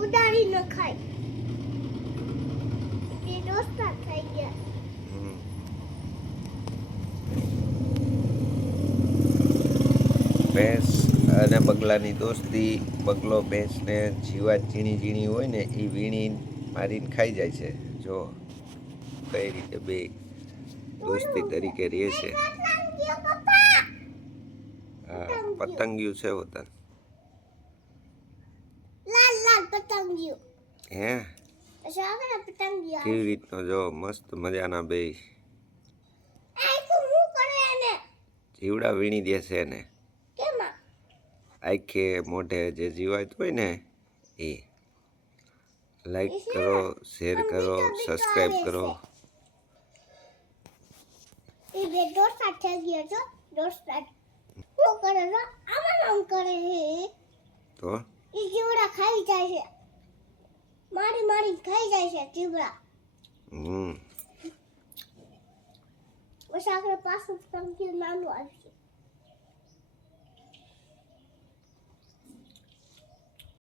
ઉડાડી ન ખાય એ દોસ્તા થઈ ગયા ભેંસ અને બગલાની દોસ્તી. બગલો ભેંસને જીવાત ઝીણી ઝીણી હોય ને એ વીણી મારીને ખાઈ જાય છે. જો કઈ રીતે બે દોસ્તી તરીકે રહે છે. હા, પતંગિયું છે વતન. લાલ લાલ પતંગિયું હે કેવી રીતનો જો મસ્ત મજાના બે જીવડા વીણી દે છે ને આખે મોઢે જે જીવાત હોય ને એ. લાઈક કરો, શેર કરો, સબસ્ક્રાઈબ કરો. એ બે દોસ્તા થઈ ગયા છો દોસ્તા શું કરે છે આમ કરે છે તો એ જીવડા ખાઈ જાય છે મારી મારી ખાઈ જાય છે જીવડા પછી આપણે પાછું પતંગિયું નાનું આવશે